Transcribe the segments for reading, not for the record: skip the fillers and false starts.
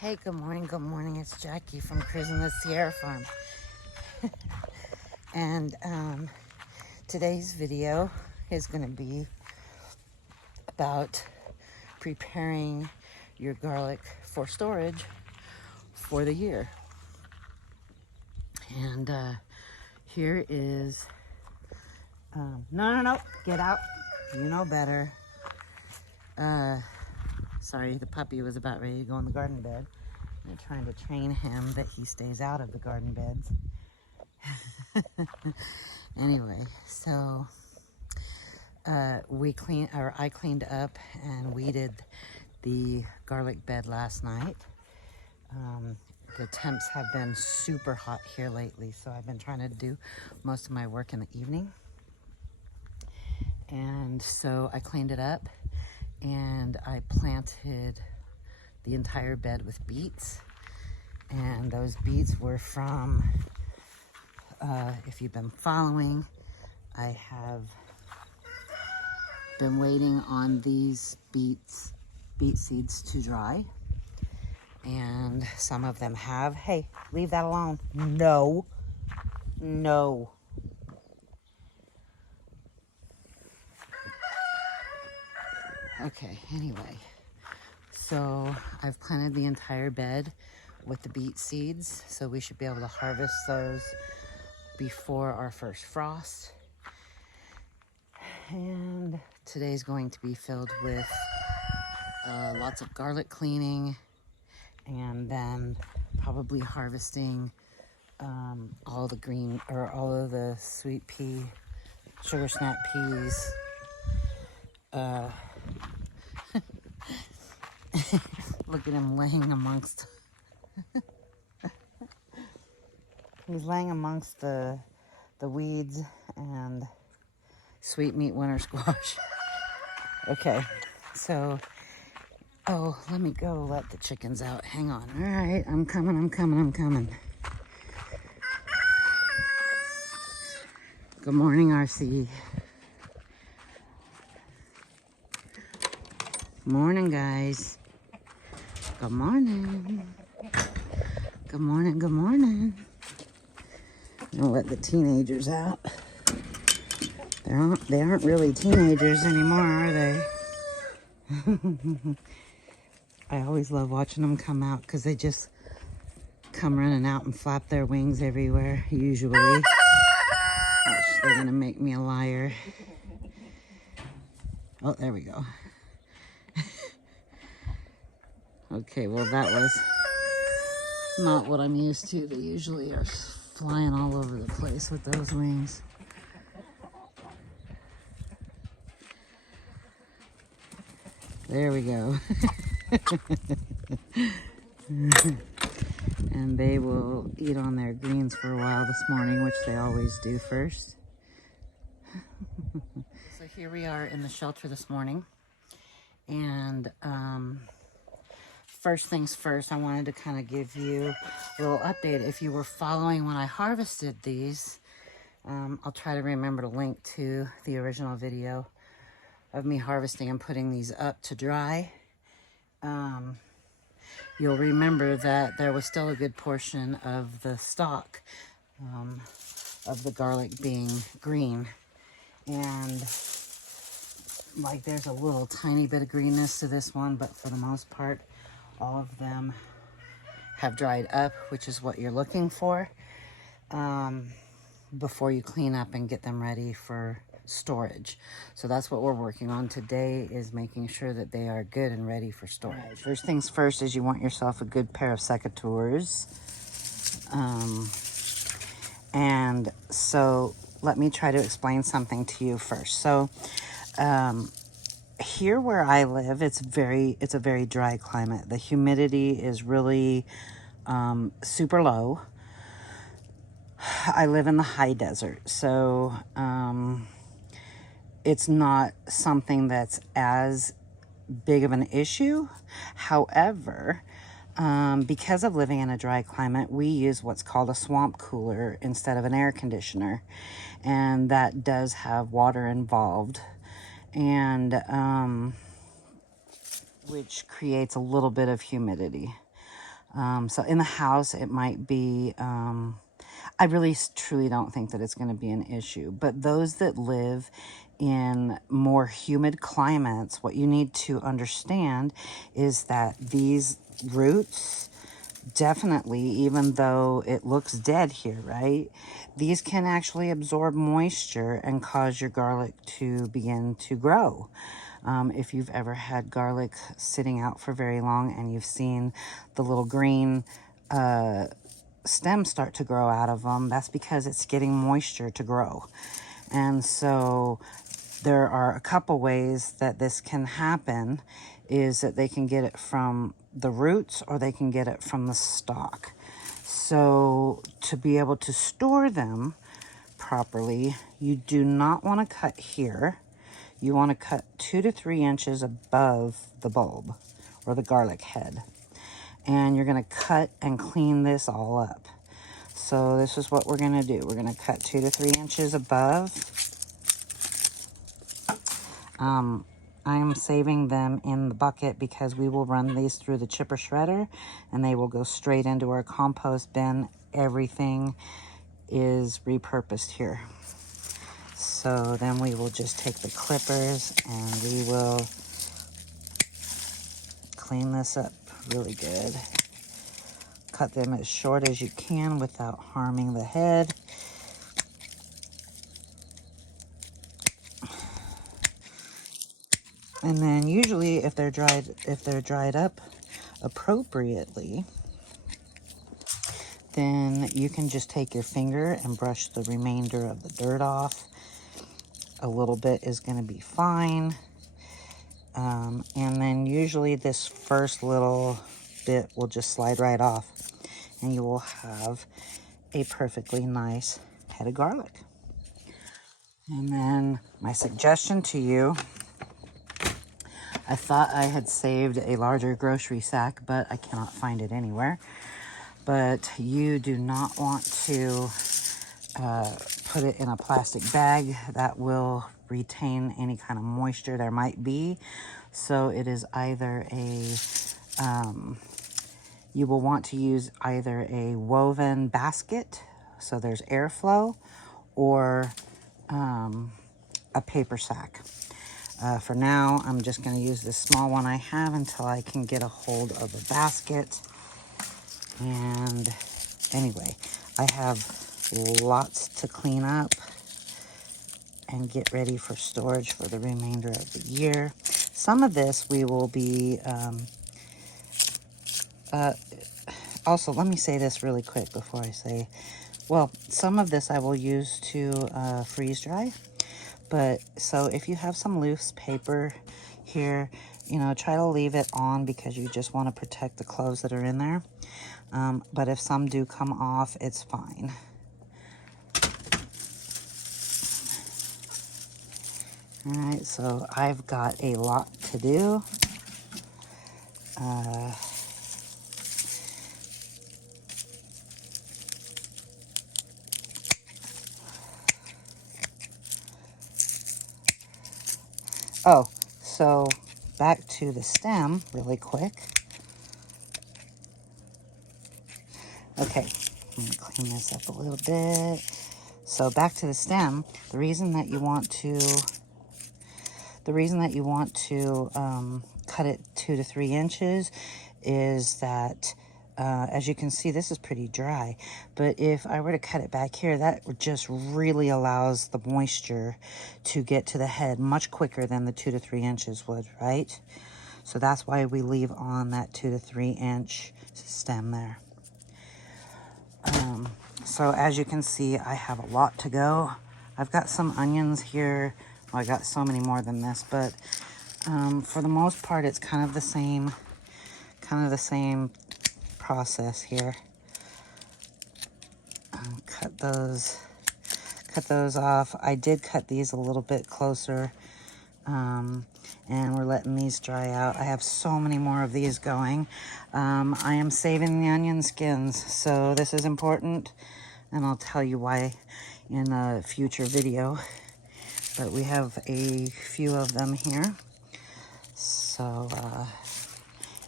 Hey, good morning, good morning. It's Jackie from Cruising the Sierra Farm. And today's video is going to be about preparing your garlic for storage for the year. And here is, no, get out. You know better. Sorry, the puppy was about ready to go in the garden bed. I'm trying to train him that he stays out of the garden beds. Anyway, so I cleaned up and weeded the garlic bed last night. The temps have been super hot here lately, so I've been trying to do most of my work in the evening. And so I cleaned it up and I planted the entire bed with beets. And those beets were from, if you've been following, I have been waiting on these beet seeds to dry. And some of them have. Hey, leave that alone. No. Okay, anyway. So I've planted the entire bed with the beet seeds. So we should be able to harvest those before our first frost. And today's going to be filled with lots of garlic cleaning, and then probably harvesting all of the sweet pea, sugar snap peas. Look at him laying amongst. He's laying amongst the weeds and sweet meat winter squash. Okay, so let me go let the chickens out. Hang on. All right, I'm coming. Good morning, RC. Morning, guys. Good morning. Good morning. I'll let the teenagers out. They aren't really teenagers anymore, are they? I always love watching them come out because they just come running out and flap their wings everywhere, usually. They're gonna make me a liar. Oh, there we go. Okay, well, that was not what I'm used to. They usually are flying all over the place with those wings. There we go. And they will eat on their greens for a while this morning, which they always do first. So here we are in the shelter this morning. And first things first, I wanted to kind of give you a little update. If you were following when I harvested these, I'll try to remember to link to the original video of me harvesting and putting these up to dry. You'll remember that there was still a good portion of the stalk of the garlic being green. And like there's a little tiny bit of greenness to this one, but for the most part, all of them have dried up, which is what you're looking for before you clean up and get them ready for storage. So that's what we're working on today, is making sure that they are good and ready for storage. First things first is you want yourself a good pair of secateurs. And so let me try to explain something to you first. So here where I live, it's a very dry climate. The humidity is really super low. I live in the high desert, so it's not something that's as big of an issue. However, because of living in a dry climate, we use what's called a swamp cooler instead of an air conditioner, and that does have water involved, and which creates a little bit of humidity. So in the house, it might be, I really truly don't think that it's going to be an issue. But those that live in more humid climates, what you need to understand is that these roots definitely, even though it looks dead here, right? These can actually absorb moisture and cause your garlic to begin to grow. If you've ever had garlic sitting out for very long and you've seen the little green stems start to grow out of them, that's because it's getting moisture to grow. And so there are a couple ways that this can happen, is that they can get it from the roots or they can get it from the stalk. So to be able to store them properly, you do not want to cut here. You want to cut 2 to 3 inches above the bulb or the garlic head. And you're going to cut and clean this all up. So this is what we're going to do. We're going to cut 2 to 3 inches above. I am saving them in the bucket because we will run these through the chipper shredder and they will go straight into our compost bin. Everything is repurposed here. So then we will just take the clippers and we will clean this up really good. Cut them as short as you can without harming the head. And then usually if they're dried up appropriately, then you can just take your finger and brush the remainder of the dirt off. A little bit is going to be fine. And then usually this first little bit will just slide right off and you will have a perfectly nice head of garlic. And then my suggestion to you, I thought I had saved a larger grocery sack, but I cannot find it anywhere. But you do not want to put it in a plastic bag. That will retain any kind of moisture there might be. So it is either a, you will want to use either a woven basket, so there's airflow, or a paper sack. For now, I'm just going to use this small one I have until I can get a hold of a basket. And anyway, I have lots to clean up and get ready for storage for the remainder of the year. Some of this we will be, also let me say this really quick before I say, well, some of this I will use to freeze dry. But so if you have some loose paper here, you know, try to leave it on because you just want to protect the cloves that are in there. But if some do come off, it's fine. All right, so I've got a lot to do. Oh, so back to the stem really quick. Okay, I'm gonna clean this up a little bit. So back to the stem, the reason that you want to cut it 2 to 3 inches is that, as you can see, this is pretty dry. But if I were to cut it back here, that just really allows the moisture to get to the head much quicker than the 2 to 3 inches would, right? So that's why we leave on that 2 to 3 inch stem there. So as you can see, I have a lot to go. I've got some onions here. Well, I got so many more than this, but for the most part, it's kind of the same process here. Cut those off. I did cut these a little bit closer, and we're letting these dry out. I have so many more of these going. I am saving the onion skins, so this is important, and I'll tell you why in a future video. But we have a few of them here. So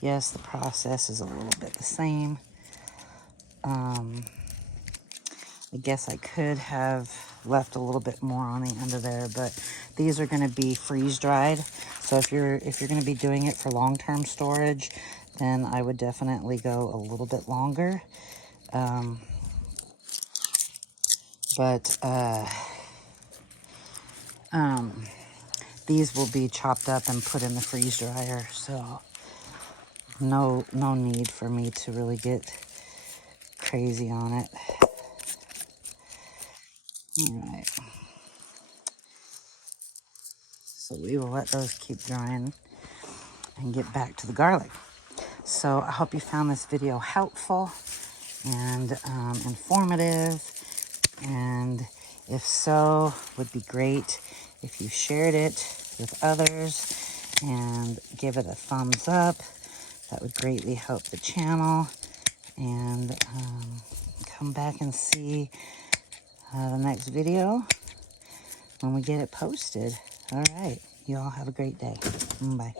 Yes, the process is a little bit the same. I guess I could have left a little bit more on the end of there, but these are going to be freeze dried. So if you're going to be doing it for long-term storage, then I would definitely go a little bit longer. But these will be chopped up and put in the freeze dryer, so no need for me to really get crazy on it. All right. So we will let those keep drying and get back to the garlic. So I hope you found this video helpful and informative. And if so, would be great if you shared it with others and give it a thumbs up. That would greatly help the channel. And come back and see the next video when we get it posted. All right. You all have a great day. Bye.